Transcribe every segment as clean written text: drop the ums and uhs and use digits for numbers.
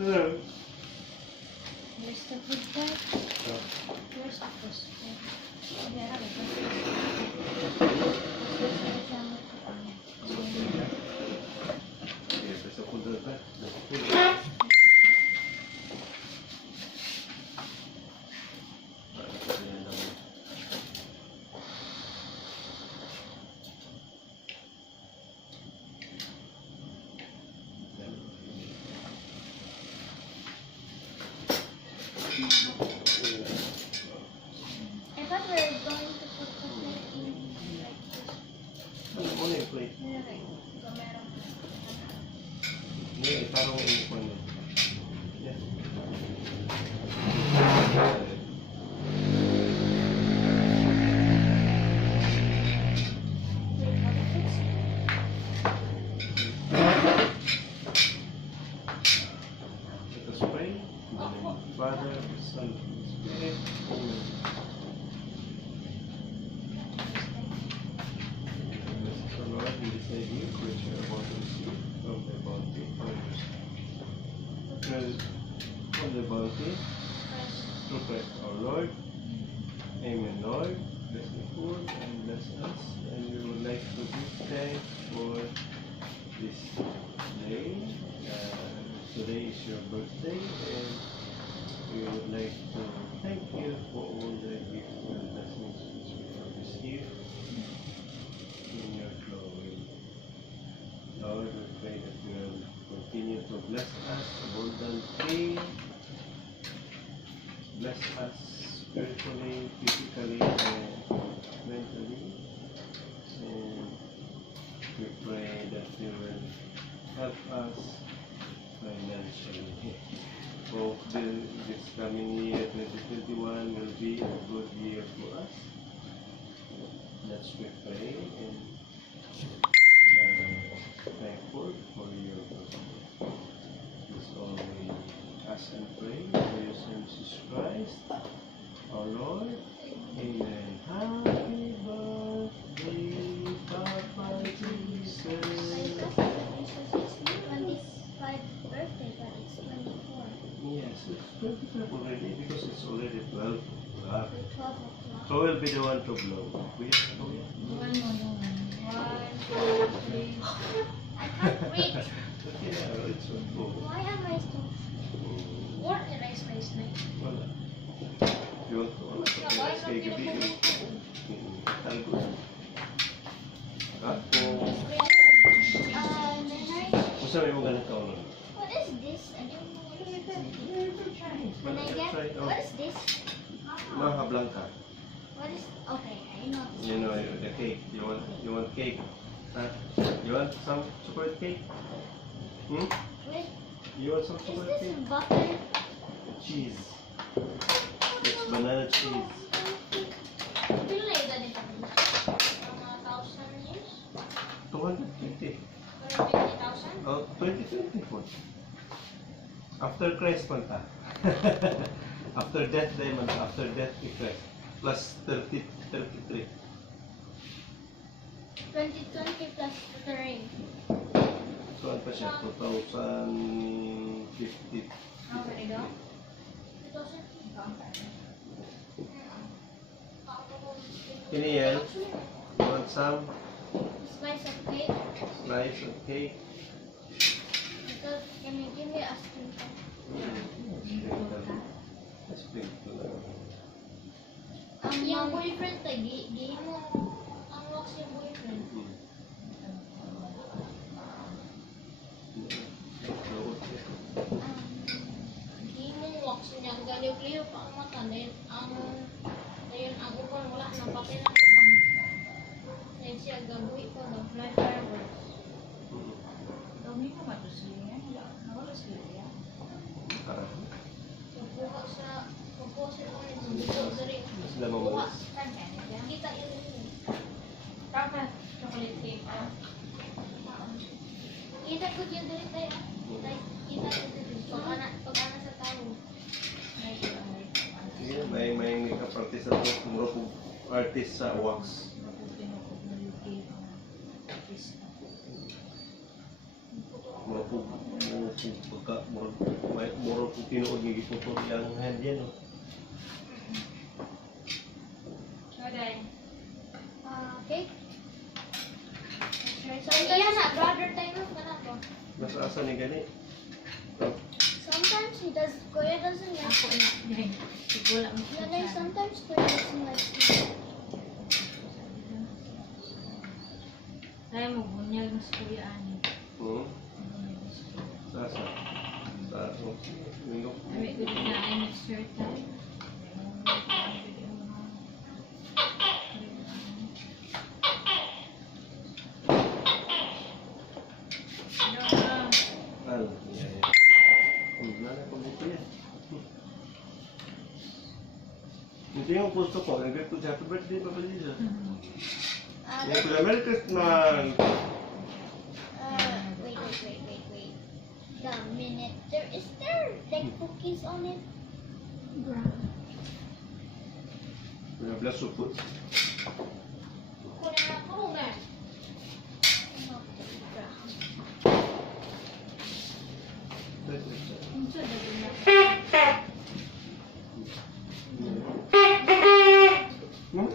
Where's the food bag? Where's the first food? There, Basta punta ka. I thought we were going to put the plate in like this. Ano mo na yung plate? Like, meron. Hindi, itarong yung po niya. Yan. Wait, what is this? Ito spray. Father, Son, Spirit. Amen. Bless the Lord and decide you which you are about to receive from the bounty of yours. From the bounty through Christ our Lord. Amen, Lord. Bless the food and bless us. And we would like to give thanks for this day. Today is your birthday, and we would like to thank you for all the gifts and blessings which we have received in your glory. Lord, we pray that you will continue to bless us abundantly, bless us spiritually, physically, and mentally. And we pray that you will help us financially. Hope this coming year, 2021, will be a good year for us. Let's pray and thankful for your goodness. This all we ask and pray for your Son Jesus Christ, our Lord. Amen. Happy birthday, Papa Jesus. Birthday, but it's 24. Yes, it's 25 already because it's already 12 o'clock. 12 o'clock. So we'll be the one to blow. We have to blow. One, 2, 3. I can't reach. Okay, it's one blow. Why am I so... What did I say snake? Wala. You want to say gabi? Talgo. Ako. Kung saan mo ganun ka ulo? What is this? I don't know what is this. Can I get... What is this? Maha Blanca. What is... Okay, I know this. You know the cake. You want cake? Huh? You want some chocolate cake? Hmm? Wait, You want some is chocolate this cake? butter? Cheese. It's banana cheese. Feel like that is 1,000 years? 250. 150,000? Oh, 2024. After Christ man ta. After death day man ta. After death ni Christ. Plus 33. 2020 plus 3. So ano pa siya? 2050. How many go? 2000? Kini yan. You want some Slice of cake? slice of cake? Because, can you give me a sprinkle? Sprinkle lang. Yung boyfriend tayo, mo ang wax yung boyfriend. Di mo wax niya, galiw-liw pa ang mata. Dayon ang uban, wala na pati ng uban. Dayon siya gabuhi ko na fly fireworks. Dami ko matuslihan. Nawala sila. Karami. Pagkuha sa orange, dito sa rin. Sila mamalis. Kita yun. Papa, chocolate cake. Kita ko yun dito tayo. Kita ko dito. Pag-ana sa tao. Sige, may makeup artist na ito. Muro po artist sa wax. Muro po pagka may muro kung tinuod ng gipupot lang hand yan, no? Aday. Okay. So, So, iya na, brother tayo na na po. Mas asa ni gani? Oh, Sometimes he does, Kuya doesn't like ako na. Sigula mo Yeah, like sometimes Kuya doesn't like to. Ay mo bunyag mas kuya ani. hmm? Asa? Sa oh, nindok. Ay ko na ay mixture time. Al, yan, yan. Nana ko dito yan. Ito yung gusto ko. Nag-get ko sa happy birthday pa pala siya. Yan ko na, Merry Christmas! Wait. The minute is there like cookies on it? Kaya bless your food. Kunin na ako nga. Unsa daw na?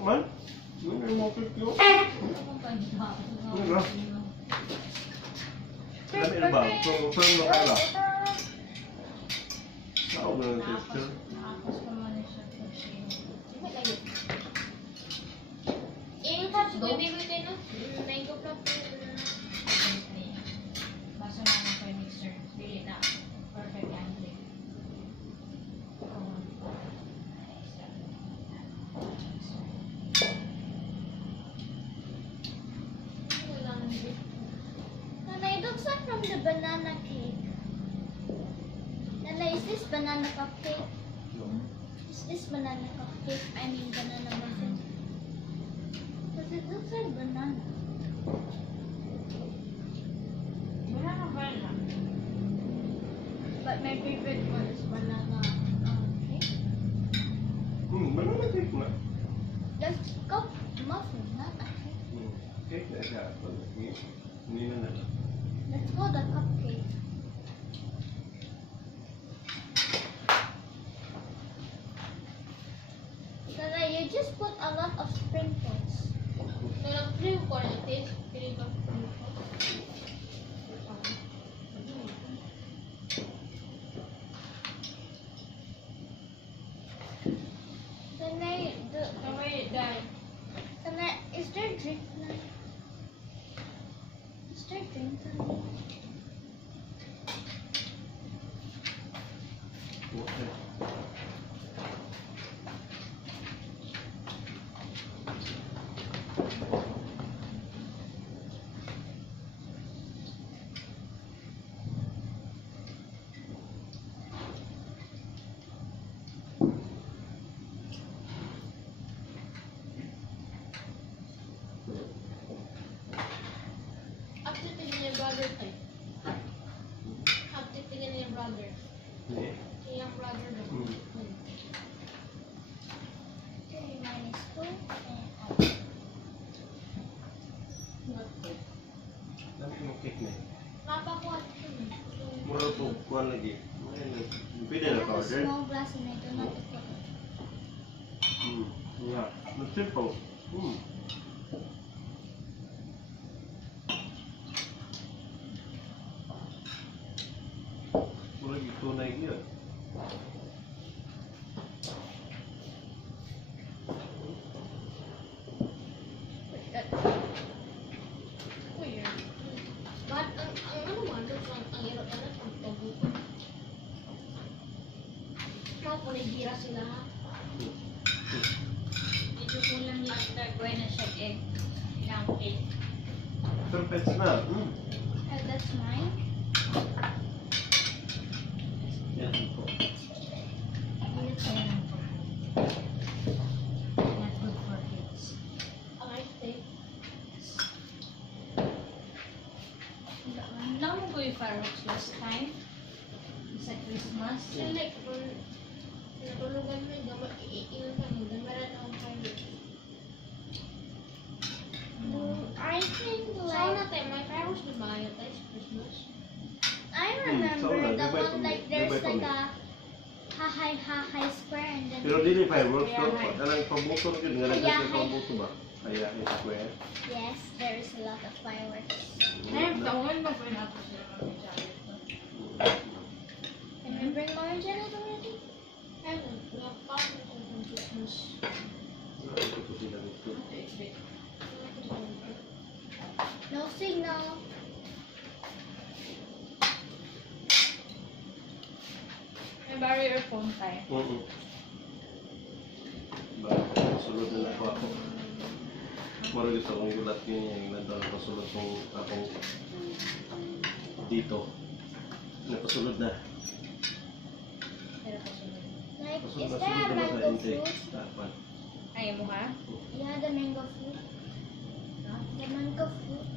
Man? Ano yung mga cake yun? Ano pa ito? Dami na ba? Firm na kala. Sao ba ng texture? Nakakos pa man siya kasi. Yung touch ko, baby tayo no? Mango plum. Basta na ako yung mixer. Dili na. Perfect handling. Nana, it looks like from the banana cake. Nana, is this banana cupcake? Is this banana cupcake? I mean banana muffin. Because it looks like banana. Wala na ba na? But my favorite one is banana cake. Banana cake na. That's cup muffin, not a cake. Cake na siya. Hindi na na. Let's go the cupcake. Nana, you just put a lot of sprinkles. Nana, feel ko na taste. Feel ko. Kaway dahil. Nana, is there drink na? Is there drink na? Okay. After tingin niya brother tayo. After tingin niya brother. Hindi. Yung brother na. Okay, mine is full and Dami mo cake na. napakuha ko yun. Mura po, kuhan lagi. Pwede I na have a powder. small glass and I do not put it. Yeah. Mas simple. Mura gitu na yun. Weird. But ang ano man, ang iro-iro ang pabuto. Mapunihira sila ha. Ito kulang lang gagawin na siya egg. Ilang cake. Perfect na. And that's mine. Yan po. Ulit sa'yo ng not good for kids. I think. Alam mo ko yung fireworks last time? Sa Christmas? Like, kung natulugan mo yung gamot, iiwan ka mo, gamaran akong fireworks. I think like... Sana tayo, may fireworks na ba kayo tayo sa Christmas? I so remember lang, the gabay one pa like mi, there's gabay pa like mi. a high square and then Pero dili fireworks Kaya no? nga. Kanang pabuto rin nga Kaya nagkasi nga. pabuto ba? Kaya square. yes, there is a lot of fireworks. Ngayon, taon mo pa nato sila mag-challenge. Can we bring more Janet already? I haven't. We have found on Christmas. Ito sila dito. No signal. May barrier phone tayo. Ba, sulod na ako ako. Marami sa akong gulat yun yung nandun pasulod kong akong dito. Napasulod na. Pero kasunod. Like, Pasulod is na there a sulod na sa mango intake. fruit? Dapat. Ayaw mo ha? Yeah, the mango fruit. Ha? The mango fruit.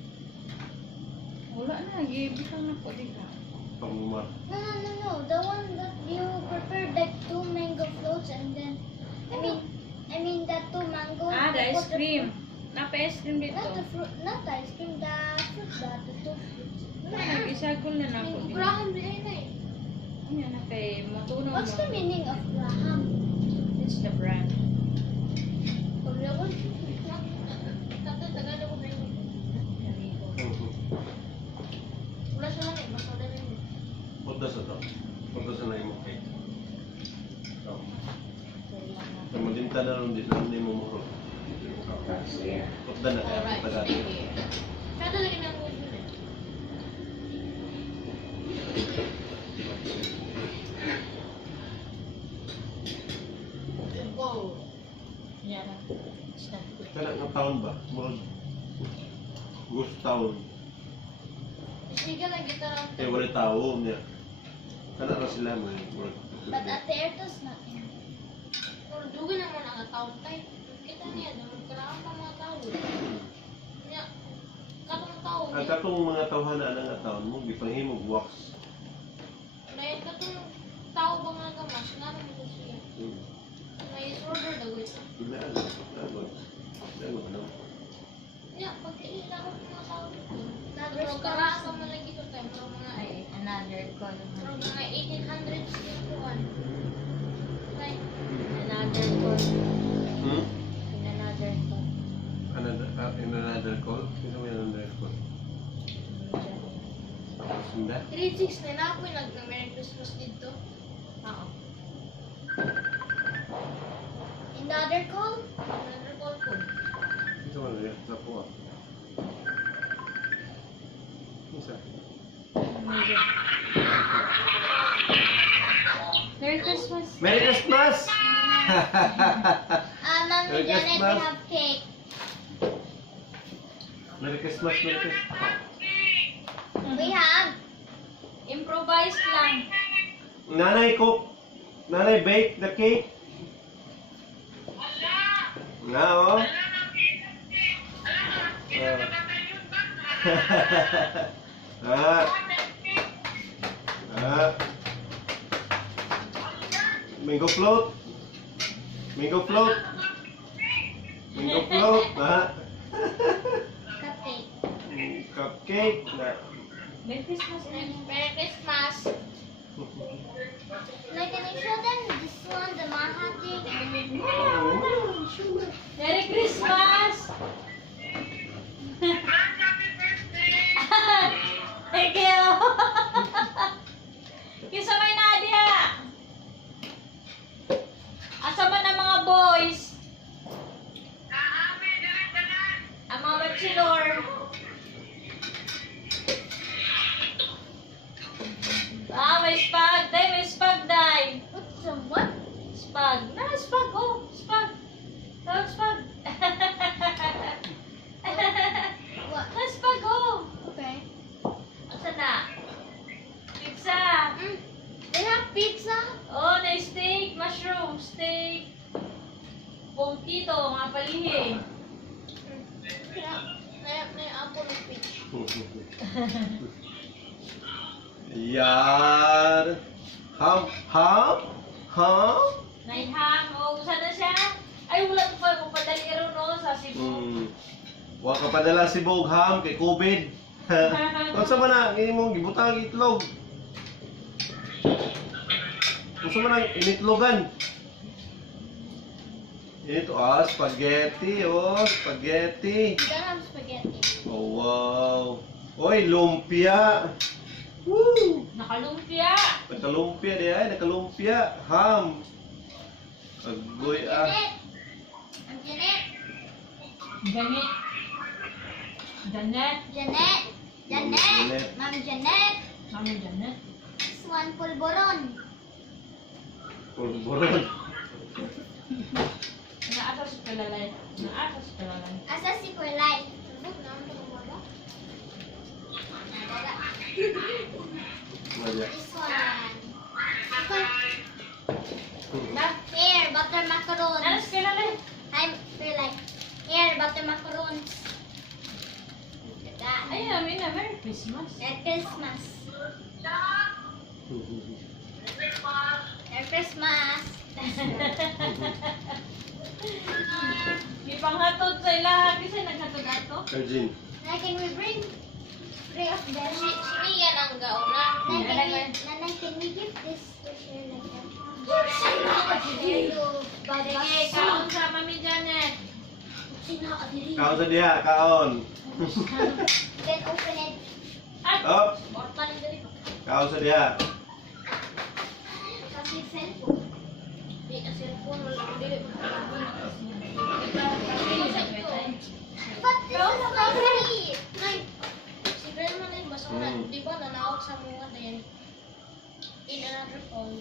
Wala na, gibitang na po din ka. Pangumar. No. The one that you prepared like 2 mango floats and then, I mean that 2 mango. Ah, the you ice put the cream. fruit- Napa-ice cream dito. Not the fruit, not the ice cream, the fruit, the 2 fruits. Nag-isagol na na ako din. Graham din na eh. Ano yan na kay matunaw What's the meaning of Graham? It's the brand. Paglawan. Tagal ako na yun. Wala sa langit, basta wala na yun. Punta sa to. Punta sa na yung cake. Oh. Sa maginta na rin din, hindi mo muro. Punta na kaya, punta ka. Kada lagi na mo yun eh. Yan na. Stop. Kaya nga taon ba? Murag. Ghost town. Sige na kita lang. Eh, wala tao niya. Kana na sila mo. But at the air does nothing. Kung dugi naman ang taon tayo, kita niya, nagkaraan pa mga tao. Niya, katong tao Ang niya, katong mga tawhan na nga taon mo, gipanghimog wax. may katong tao ba nga gamas, nga naman ko siya. May order daw ito. Niya, pag-iila ko mga tao dito. Nagkaraan pa man lagi ito tayo, mga Another call. mga 1800s yung kuwan. Like, Another call. Hmm? In another call. In another call? Sino may another call? Sunda? 3-6 na na ako yung nag-Merry Christmas dito. Oo. Another call? Another call po. Ito ano yan? Tapo ah. Isa. Merry Christmas. Merry Christmas! Mommy Merry Janet, we Christmas. have cake. Merry Christmas, Merry Christmas. We have. Improvise lang. Nanay cook. Nanay bake the cake. Nga oh. Ah. Ah. Mango float. Mango float. Mango float. Ah. Cupcake. Cupcake. Na. Merry Christmas. Merry Christmas. Like, can I show them this one, the Maha thing? Merry Christmas! Thank you! Kisa may Nadia! Asa man ang mga boys? Ang mga bachelor. Ah, may spag. Day, may spag, day. What's the what? Spag. Na, spag. Oh, spag. Tawag spag. What? Na, spag, oh. Okay. Asa na? Pizza. They have pizza? Oh, na steak, mushroom, steak. Pongkito, mga palihi. May apple and peach. Yan. Ham. Naihang. Oh, saan na siya? Ay, wala ko pa. Kung padaliro, no, sa Cebu. Wa ka padala si Bog ham kay COVID. Kung sa man na, hindi mo gibutang ang itlog. Gusto mo ng initlogan? Ito, spaghetti, spaghetti. Ganang spaghetti. Oh, wow. Oy, lumpia. Woo! Nakalumpia. Nakalumpia di ay, nakalumpia. Ham. Agoy Janet! Ang Janet! Ganit. Janet. Janet! Janet! Janet. Mami Janet! Mami Janet. This one, pulboron. Pulburon. Naasa si Kalalay. Naasa si Kalalay. Asa si Kuelay? Subok na ang mga Maya. This one. Na? Here, butter Naasa macarons. si Kalalay. I'm Kuelay. Here, butter macarons. That. Ay, namin na. Merry Christmas. Merry Christmas. Merry Christmas. Di panghatod sa ilahan. Kasi naghatod ato. Arjun. Now, can we bring tray of berries? Siniya lang gauna. Nanay, can we give this to share like that? Sige, kaon sa Mami Janet. Kaon sa diha, kaon. Then open it. Ay! Up. Mortal dali. Kaon sa diha. Kasi cellphone. Di na cellphone. Wala ko dili. But this is my free. Nay, si Grandma na yung basta wala. Di ba nanawag sa mga din? In another phone.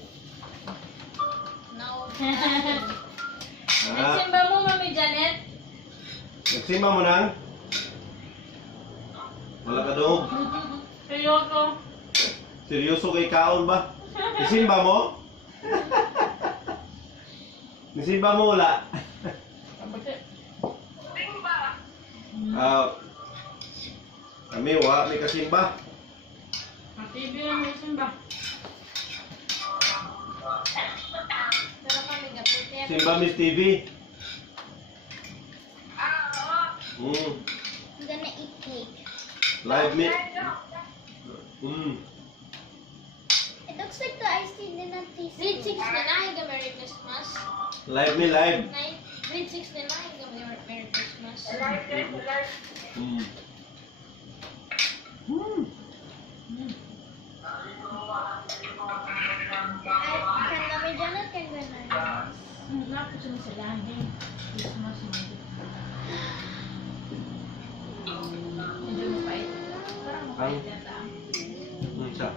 Nawag sa akin. Nagsimba mo, Mami Janet? Nagsimba mo nang? Wala ka doon. Seryoso. Seryoso kay kaon ba? Nisimba mo? Nisimba mo wala? Kami wa may kasimba. Matibig lang may simba. Pero kami ga-prepare. Simba Miss TV. Mm. I'm gonna eat cake. Live meet. It looks like the ice cream did not taste Grade 6 na na, ga Merry Christmas. Live me live. Grade 6 na na, ga Merry Christmas. Mm. Kan kami dyan at kan gano'n. Napos na sila. Christmas mo. Medyo mapait. Parang mapait yata. Siya.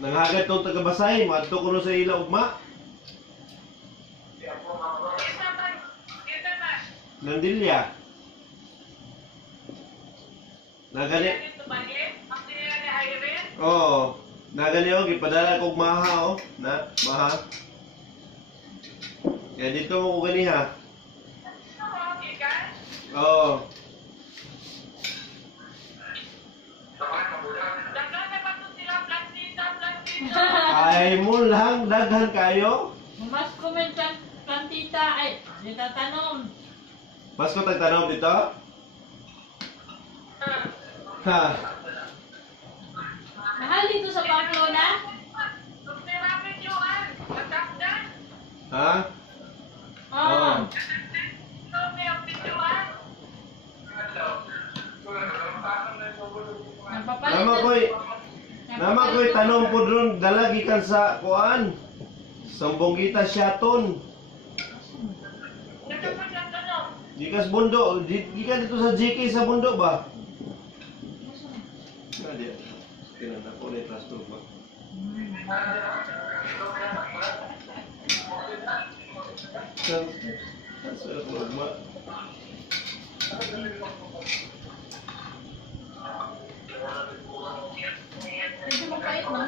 Nanghagad tong taga-Basay, maadto ko no sa ila ugma. Nandilya. Nagani. Oo. Nagani ako, gipadala kog maha na maha. Kaya dito mo ko ganiha. Oo. Ay mo lang, daghan kayo. Mas comment kang tita. Ay, nitatanong. Mas ko tagtanaw dito? Ha? Mahal dito sa Pamplona? Ha? Oo. Napapalit. Nama ko'y tanong po doon, dalagi kan sa kuan. Sambonggita Siaton. Gikas bundo, gikan dito sa JK sa bundo ba? Nga di. Kinanta ko ni trust ba? Sa lugma. Medyo mapait, no?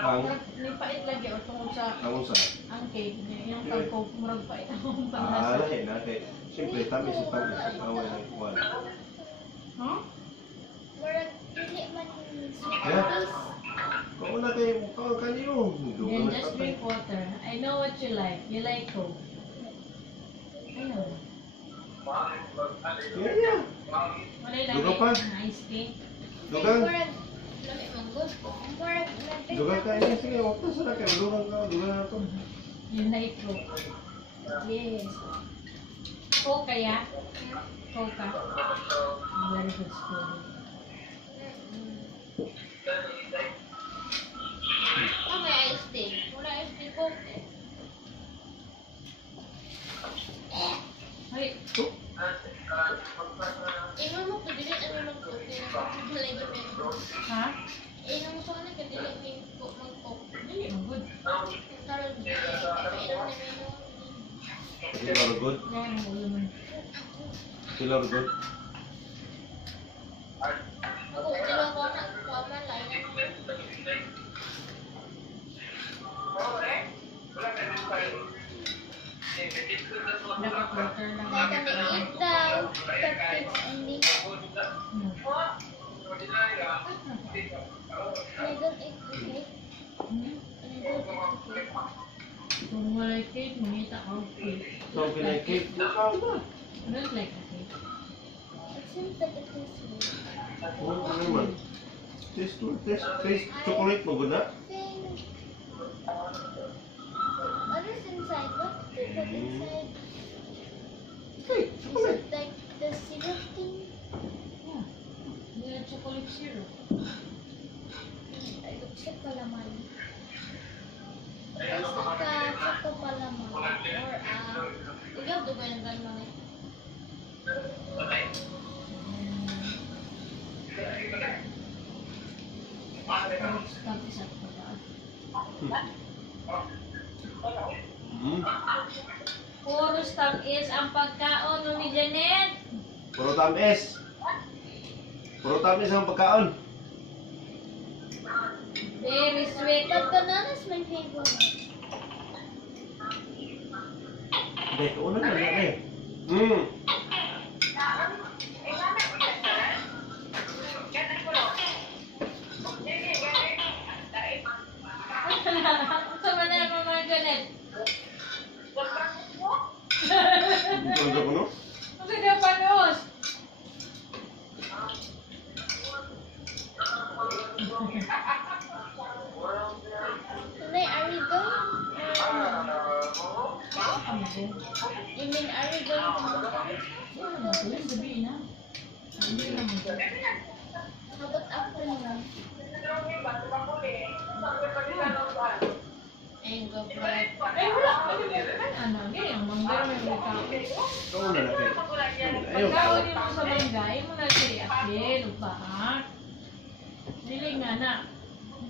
Ang May pait lagi o tungkol sa ang sa. ang cake. Yung tangkog, murag pait akong Ah, panglasa. lahi na kay. Siyempre tamis sa tamis away ng kuan. Huh? Murag, dili man sweet Yeah. taste. Kung na kay mukha kanino. Then just drink water. I know what you like. You like Coke. I know. Yeah. Wala yung Duga pa. Nice tea. Dugang. Lami manggod ko. Murag nabit. Dugang ka niya. Sige, huwag na sana kayo. Dugang ka. Dugang na to. Yun na ito. Yes. Coke kaya? Coke ka? Very good story. May ice tea. Wala ice tea ko. Ay, Ingon mo ko dili ano lang ko. Dili ko meron. ha? Ingon mo sa kanila ka dili may ko mag-coke. Dili, ang good. Karon dili. Kailan na meron. Feel all good? Yan ang ulo mo. Feel all good? Ako dili ko na kuaman lang. Dapat water lang. Nakaliit daw. Cupcakes only. Hmm. I don't eat cake. Hmm? I don't eat cake. Kung wala cake, mangita ka cake. So, pinay-cake. Dugang na. I don't like a cake. It seems like it tastes weird. Oo, ano naman. Taste to taste. Taste chocolate mo guna? What is inside? What did you put inside? Hey, Is chocolate. it like the syrup thing? Yeah. May chocolate syrup. It looks like palaman. It looks like a choco palaman. Or ikaw duga yung gano'n eh. Tapos isa pa ba? Puro stock is ang pagkaon no ni Janet. Puro tamis. Puro tamis ang pagkaon. Very sweet. But banana is my favorite. Dek, una na yan eh. Ito man na mga Janet. Ang ganda ko, no? Kasi ka panos. Today, are we going? Ano ko? You mean, are we going to Mountains? Ano naman ko yung gabi na? Hindi naman ko. How about afternoon? And go bread. Ay, wala. Ano, ganyan. Ang mangga may pagkaon. Ikaw na na kayo. Ayaw. Pagkaon din mo sa barangay, mo na siya i-update. O ba, ha? Dili nga na.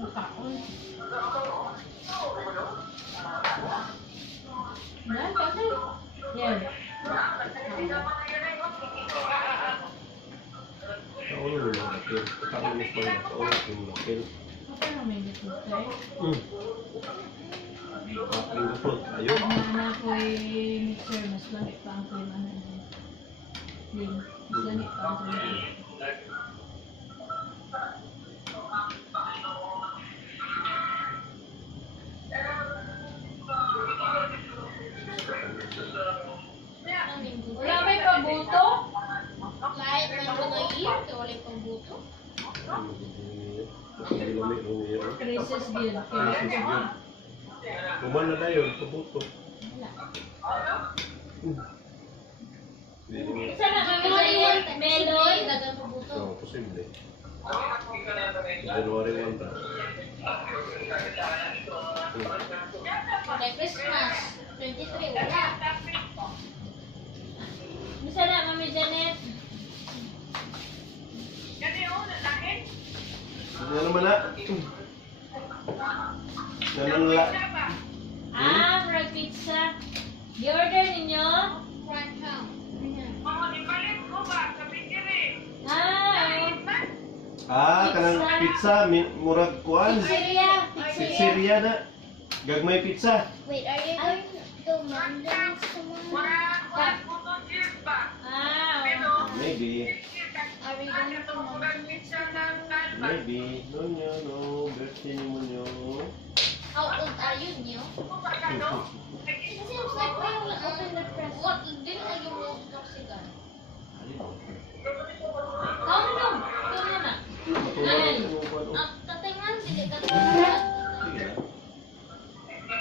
Pagkaon. Yan, kasi. Yan. Kaulo mo na kayo. Pagkaon mo pa na kaulo mo na kayo. Apa na may gitod tayo? Ang gusto. Ayaw. Pag naana ko mixer, mas langit pa ang kaya ano. Din. Mas langit pa ang kaya. Ang linggo. Wala may pabuto? Kahit may mga year, wala pang buto. Ang lamig ng iyo. Crisis din. Kaya Kuman na na yun. Pabuto. wala. Hindi mo. Isa na kami ngayon, melon. Dagang pang buto. So, posible. January 1 ta. Like Christmas. 23, wala. Isa na kami Janet. Ano naman na? Nananla. Frog pizza. I-order ninyo? Fried ham. Kanang pizza, murag kuan. Pizzeria. Pizzeria na. Gagmay pizza. Wait, are you going to Mountains tomorrow? Maybe. Are we going to Mountains tomorrow? Maybe. No, no, no. Birthday mo nyo. How old are you, Neo? It seems like we will open the press. What? Dili lagi mo toxican. Come on. Ito na na. Tatingan, dili ka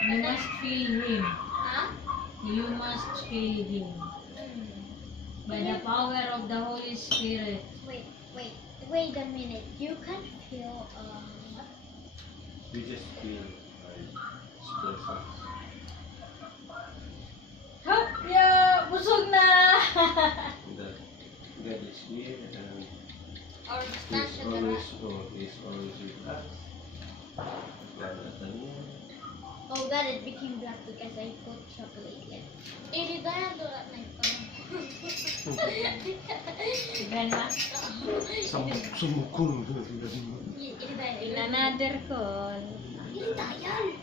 You must feel him. Ha? You must feel him. By the power of the Holy Spirit. Wait a minute. You can feel, We just feel like presence. Hop! Yeah! Busog na! That God is here and or He's station always, He's always with us. Oh God, it became black because I put chocolate in. Di kaya doon na ito. Grandma? Sumukul. In another call. Hindi tayo.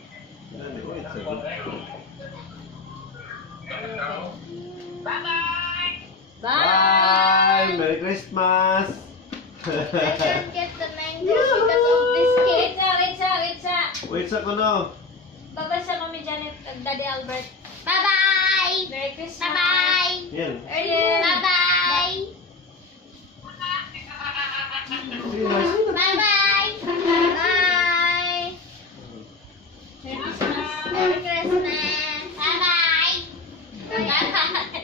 Bye! Merry Christmas! I don't get the mango because of this cake. Wait sa kuno. Babasa kami Janet kag Daddy Albert. Bye-bye! Merry Christmas! Bye-bye! Yan. Earlier! Bye-bye! Bye-bye! Bye! Merry Christmas! Merry Christmas! Bye-bye! Bye-bye!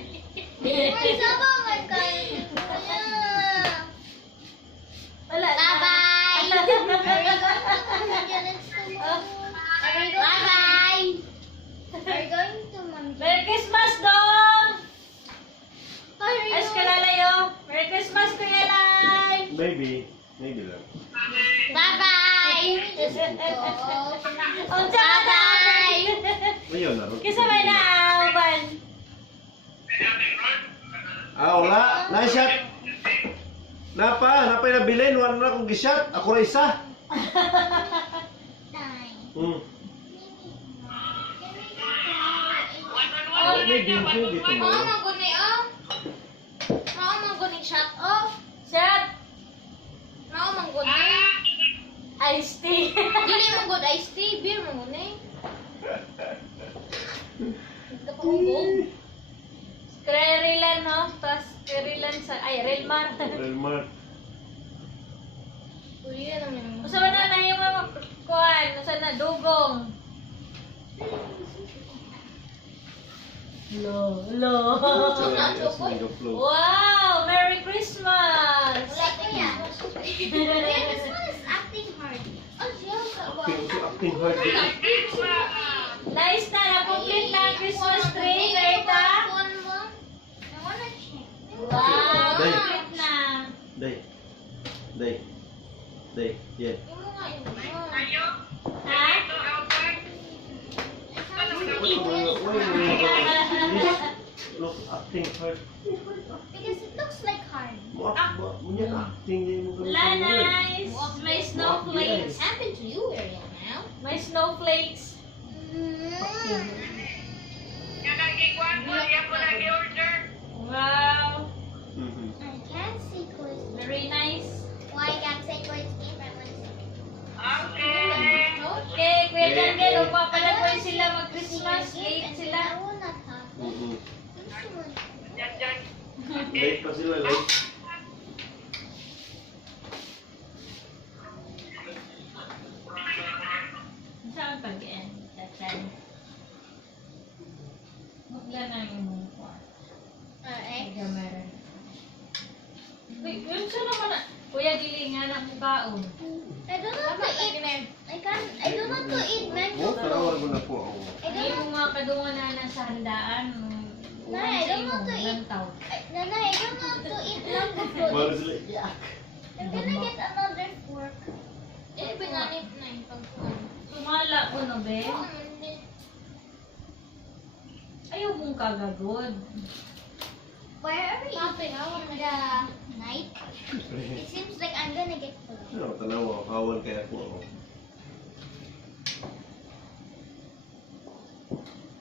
Where's the moment ko? Wala na. Bye-bye! Bye-bye! Are you going to Mami? Merry Christmas, Dong! Are you Ayos ka lalayo. Merry Christmas, Kuya Lai! Maybe lang. Bye-bye! Ang tsaka Ayun na. Kisa may naawan. Wala. Na-shot. Napay nabilin. Wala na akong gishot. Ako na isa. Maybe tomorrow. Mao maguni oh. Mao maguni shut off. Shot! Mao maguni. Iced tea. Dili mo good iced tea, beer mo guni. Ito pa mo. Krerilan, no? Tapos Krerilan sa... Ay, Relmar. Relmar. Uli na naman. Usa na na yung mga kuhan. Usa na, dugong. Lo. Wow! Merry Christmas! Wala ko yan. Yeah, this one is acting hard. Oh, yeah. Acting hard. Nice na! Na-complete na ang Christmas tree, Berta! One more. I wanna check. Wow! Day. Complete na! Day. Yeah. Yung mga yun. Ha? Look, acting hard. Because it looks like hard. Munyan acting din mo Wala, nice! May snowflakes. What happened to you, Ariel, now? May snowflakes. Wow! I can't see Chris. Very nice. Why I can't say Chris name? I want to say. Okay, Kuya Daniel, magpapalagoy sila mag-Christmas. Late I sila. will not have. Late pa sila, late. Saan pag-end? Tatay. Magla na yung X. meron. Wait, yun siya naman na. Kuya, dili nga na mukaon. I don't know how to eat. I don't know how to eat mango Oh, tarawan float. mo na po ako. Hindi mo nga kadungan na nasa handaan. Nay, I don't know how to eat. Lantaw. Nanay, I don't know how to eat mango float. Para sila, yak. I'm gonna get another fork. Eh, binanit na yung pagkuhan. Sumala ko no, be. Ayaw mong kagagod. Where are we eating? In the night? It seems like I'm gonna get full. Ano, tanaw, kawan kaya po ako.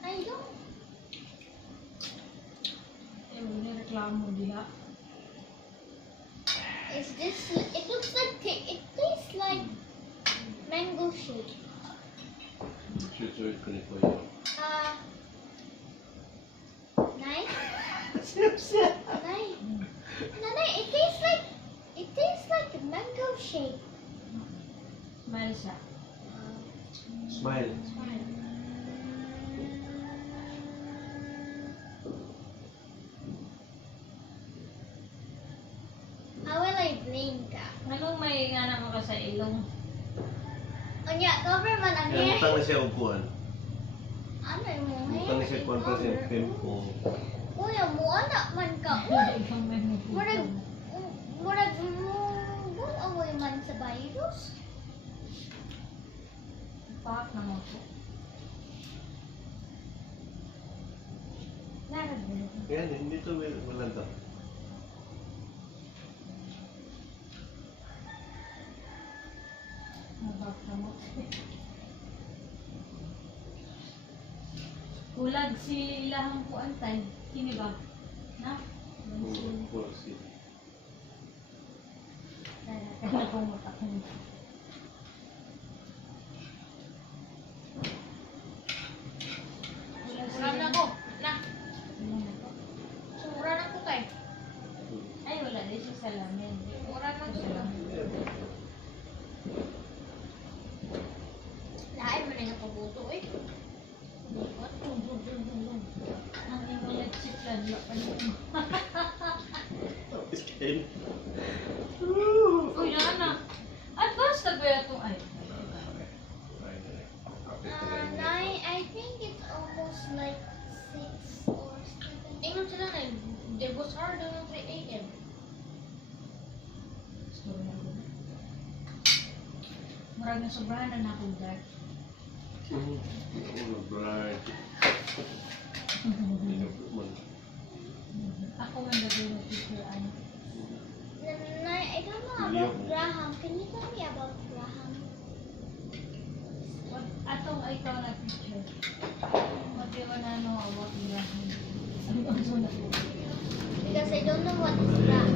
I don't. Ayaw mo reklamo diha. Is this? It looks like it tastes like mango shake. Susunod ko ni Kuya. Nay? Siya, siya. Nay? Nanay, it tastes like a mango shake. Smile siya. Smile. Smile. How will I blink ka? Anong may nga mo ka sa ilong? Anya, cover man ang Yan, hair. utang na siya upuan. Ano yung mo hair? Utang na siya kuwan pa siya pimple. Kuya, mo anak man ka. Ikaw may Murag, murag mo, doon amoy man sa virus. Pak na mo po. Naragyan. Yan, hindi to malanta. Nabak na mo. Ulag si ilahang puantay. Kini ba? Na? Porsi. Kaya kong matakong. Ulag si Sumuran na ko. Na, Ano na to? sumuran na ko kay. Ay, wala din siya salamin. Sumuran na ko. Salamin. Lahat man ay napabuto eh. What? Ang imo nagsiklan, wala pa niyo. Tapos kayo. Uy, na. Advance na ba itong ay? Nine, I think it's almost like 6 or 7. Ingon sila na, they was hard on 3 a.m. Murag na sobrahan na akong dark. Bright. Ako man gagawin na teacher ano. Nine, I don't know about Graham. Can you tell me about Graham? Atong ikaw na teacher. What do you wanna know about Graham? Ano ang suna ko? Because I don't know what is Graham.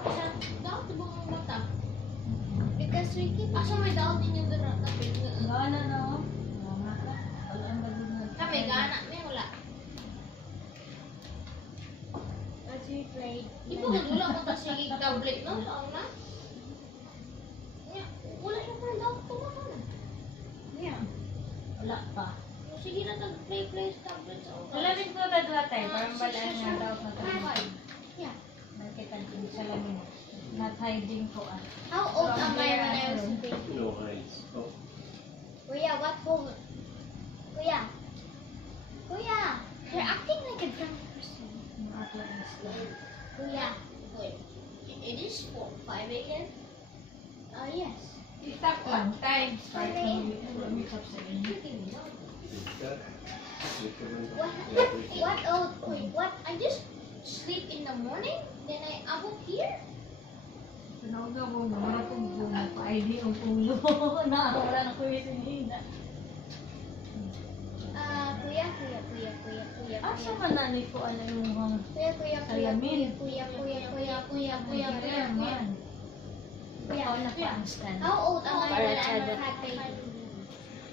Sa daot ba ang mata? Because we keep... Asa may daot ninyo doon na tapit? Gana na ako. Gana ka. Wala ang gagawin. Kami, gana. May wala. As we played... Ipo ka wala mo ta sige tablet no? Saan na? Wala yung parang daot ko na ka na. Yeah. Wala pa. Sige na play sa tablet sa oras. Wala rin ko na doon tayo. Parang balaan nga daw na tayo. Yeah. Nakita din sa lamin. Not hiding ko ah. How old am I when I was a baby? No eyes. Oh. Kuya, what hole? Kuya. Kuya, you're acting like a drunk person. Yung ato is Kuya. Wait. It is 5 a.m.? Yes. Stop lang. Time. Start na make up sa inyo. What old? Wait, what? I just sleep in the morning, then I up here? Tanawagan mo na mga kung pa-ID ang ulo. Nakawala na ko yung sinina. Kuya. Asa man nanay ko ano yung mga salamin. Kuya. Ikaw na pa ang stand. How old am I when I'm Para a fat baby?